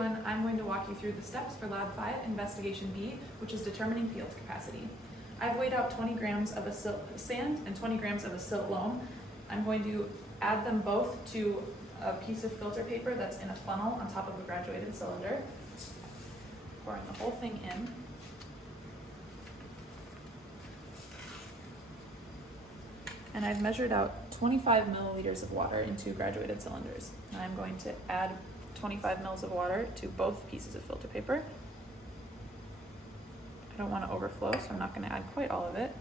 everyone, I'm going to walk you through the steps for Lab 5, Investigation B, which is determining field capacity. I've weighed out 20 grams of a silt sand and 20 grams of a silt loam. I'm going to add them both to a piece of filter paper that's in a funnel on top of a graduated cylinder, pouring the whole thing in. And I've measured out 25 milliliters of water in 2 graduated cylinders. And I'm going to add 25 mils of water to both pieces of filter paper. I don't want to overflow, so I'm not going to add quite all of it.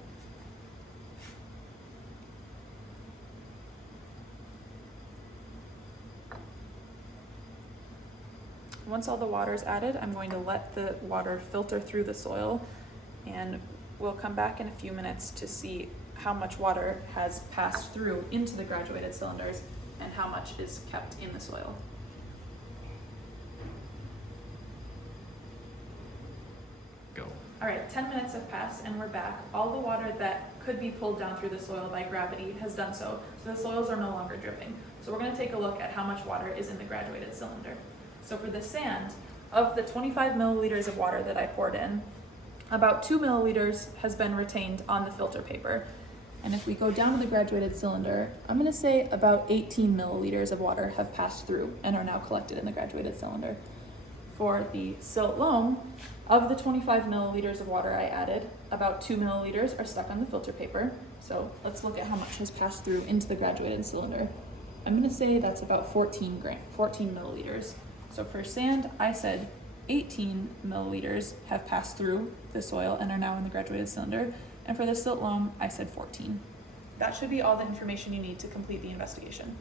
Once all the water is added, I'm going to let the water filter through the soil, and we'll come back in a few minutes to see how much water has passed through into the graduated cylinders and how much is kept in the soil. Go. All right, 10 minutes have passed and we're back. All the water that could be pulled down through the soil by gravity has done so the soils are no longer dripping. So we're going to take a look at how much water is in the graduated cylinder. So for the sand, of the 25 milliliters of water that I poured in, about 2 milliliters has been retained on the filter paper. And if we go down to the graduated cylinder, I'm going to say about 18 milliliters of water have passed through and are now collected in the graduated cylinder. For the silt loam, of the 25 milliliters of water I added, about 2 milliliters are stuck on the filter paper. So let's look at how much has passed through into the graduated cylinder. I'm going to say that's about 14 milliliters. So for sand, I said 18 milliliters have passed through the soil and are now in the graduated cylinder. And for the silt loam, I said 14. That should be all the information you need to complete the investigation.